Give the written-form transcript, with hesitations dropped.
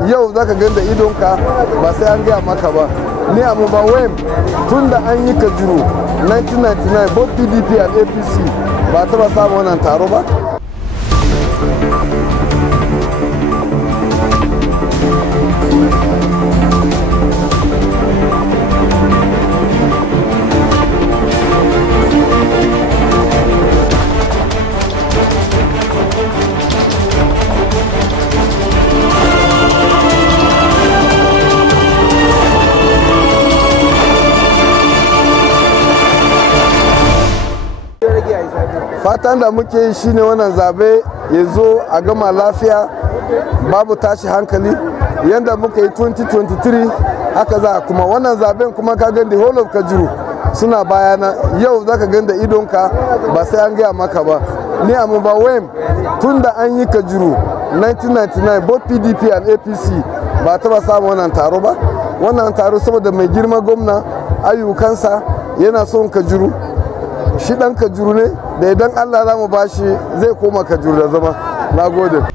Yau zaka gan da idonka ba sai an gaya maka ba. Ni a Mubawem tun da an yi Kajuru 1999 both PDP and APC ba taba samun wannan taro ba. Fatan da muke yi shine wannan zabe ya zo a gama lafiya babu tashi hankali yadda muka yi 2023 haka za kuma wannan zaben kuma ka gan the whole of Kajuru suna bayana. Yau zaka gan da idonka ba sai an gaya maka ba. Ni a Mubawem tun da an yi Kajuru 1999 both PDP and APC ba taba samun wannan taro ba. Wannan taro saboda mai girma gwamna ayyukansa yana son Kajuru, shi dan Kajuru ne da idan Allah za mu bashi zai koma Kajuru da zama. Na gode.